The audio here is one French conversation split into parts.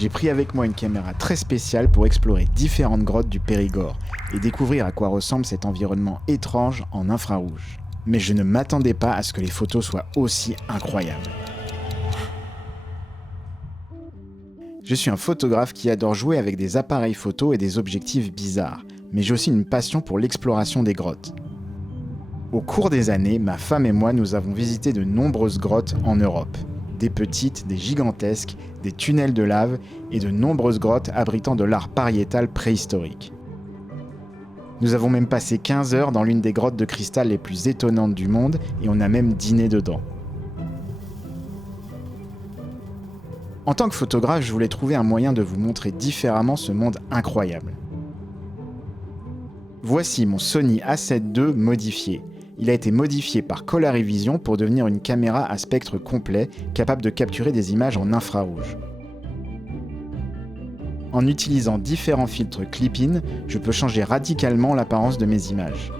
J'ai pris avec moi une caméra très spéciale pour explorer différentes grottes du Périgord et découvrir à quoi ressemble cet environnement étrange en infrarouge. Mais je ne m'attendais pas à ce que les photos soient aussi incroyables. Je suis un photographe qui adore jouer avec des appareils photo et des objectifs bizarres, mais j'ai aussi une passion pour l'exploration des grottes. Au cours des années, ma femme et moi nous avons visité de nombreuses grottes en Europe. Des petites, des gigantesques, des tunnels de lave et de nombreuses grottes abritant de l'art pariétal préhistorique. Nous avons même passé 15 heures dans l'une des grottes de cristal les plus étonnantes du monde et on a même dîné dedans. En tant que photographe, je voulais trouver un moyen de vous montrer différemment ce monde incroyable. Voici mon Sony A7 II modifié. Il a été modifié par Colarivision pour devenir une caméra à spectre complet capable de capturer des images en infrarouge. En utilisant différents filtres clip-in, je peux changer radicalement l'apparence de mes images.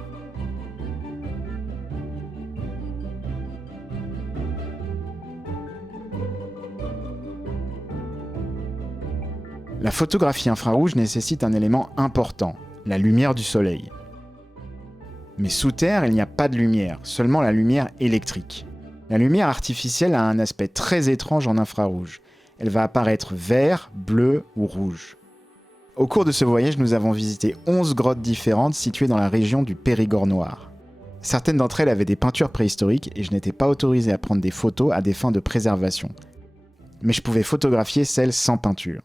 La photographie infrarouge nécessite un élément important, la lumière du soleil. Mais sous terre, il n'y a pas de lumière, seulement la lumière électrique. La lumière artificielle a un aspect très étrange en infrarouge. Elle va apparaître vert, bleu ou rouge. Au cours de ce voyage, nous avons visité 11 grottes différentes situées dans la région du Périgord noir. Certaines d'entre elles avaient des peintures préhistoriques et je n'étais pas autorisé à prendre des photos à des fins de préservation. Mais je pouvais photographier celles sans peinture.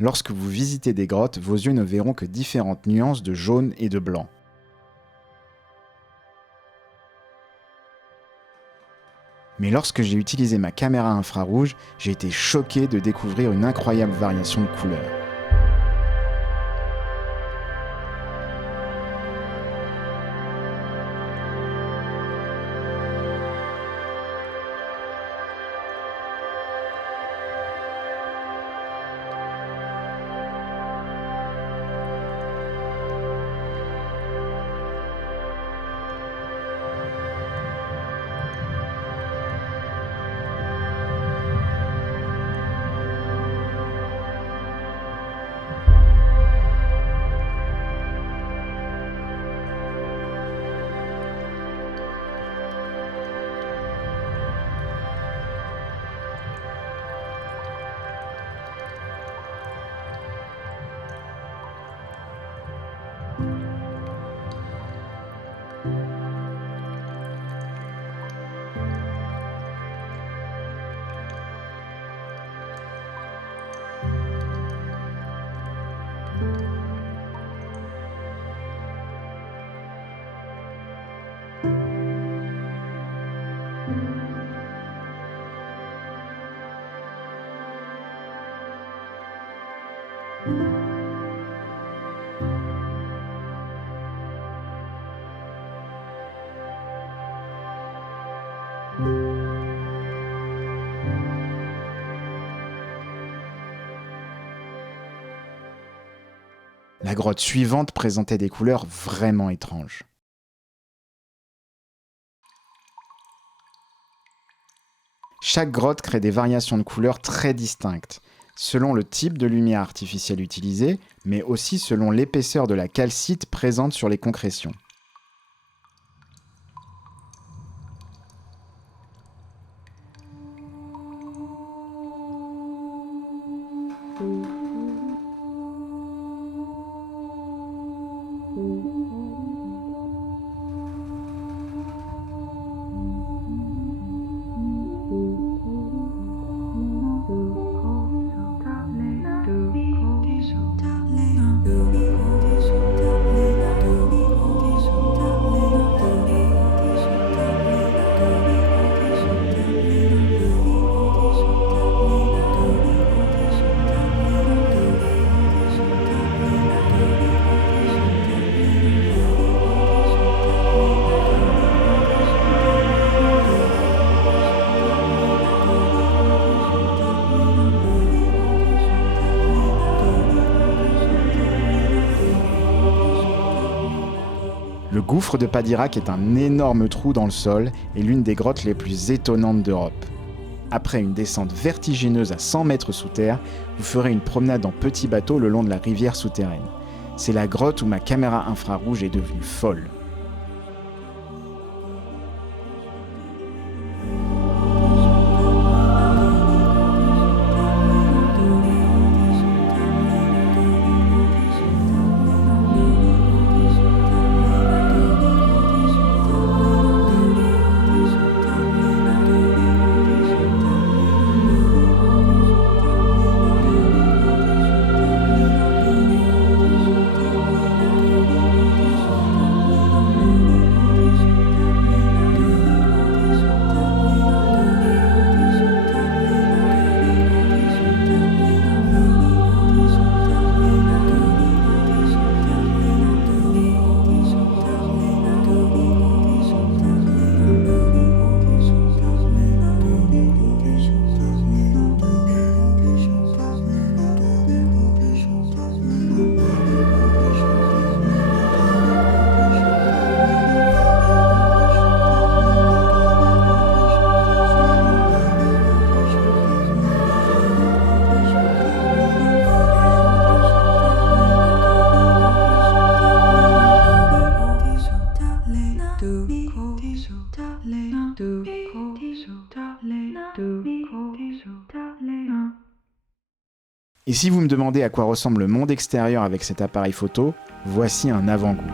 Lorsque vous visitez des grottes, vos yeux ne verront que différentes nuances de jaune et de blanc. Mais lorsque j'ai utilisé ma caméra infrarouge, j'ai été choqué de découvrir une incroyable variation de couleurs. La grotte suivante présentait des couleurs vraiment étranges. Chaque grotte crée des variations de couleurs très distinctes, selon le type de lumière artificielle utilisée, mais aussi selon l'épaisseur de la calcite présente sur les concrétions. Le gouffre de Padirac est un énorme trou dans le sol et l'une des grottes les plus étonnantes d'Europe. Après une descente vertigineuse à 100 mètres sous terre, vous ferez une promenade en petit bateau le long de la rivière souterraine. C'est la grotte où ma caméra infrarouge est devenue folle. Et si vous me demandez à quoi ressemble le monde extérieur avec cet appareil photo, voici un avant-goût.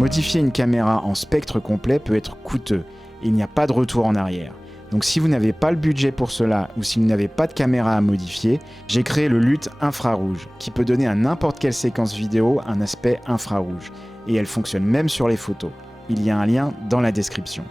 Modifier une caméra en spectre complet peut être coûteux et il n'y a pas de retour en arrière. Donc si vous n'avez pas le budget pour cela ou si vous n'avez pas de caméra à modifier, j'ai créé le LUT infrarouge qui peut donner à n'importe quelle séquence vidéo un aspect infrarouge et elle fonctionne même sur les photos. Il y a un lien dans la description.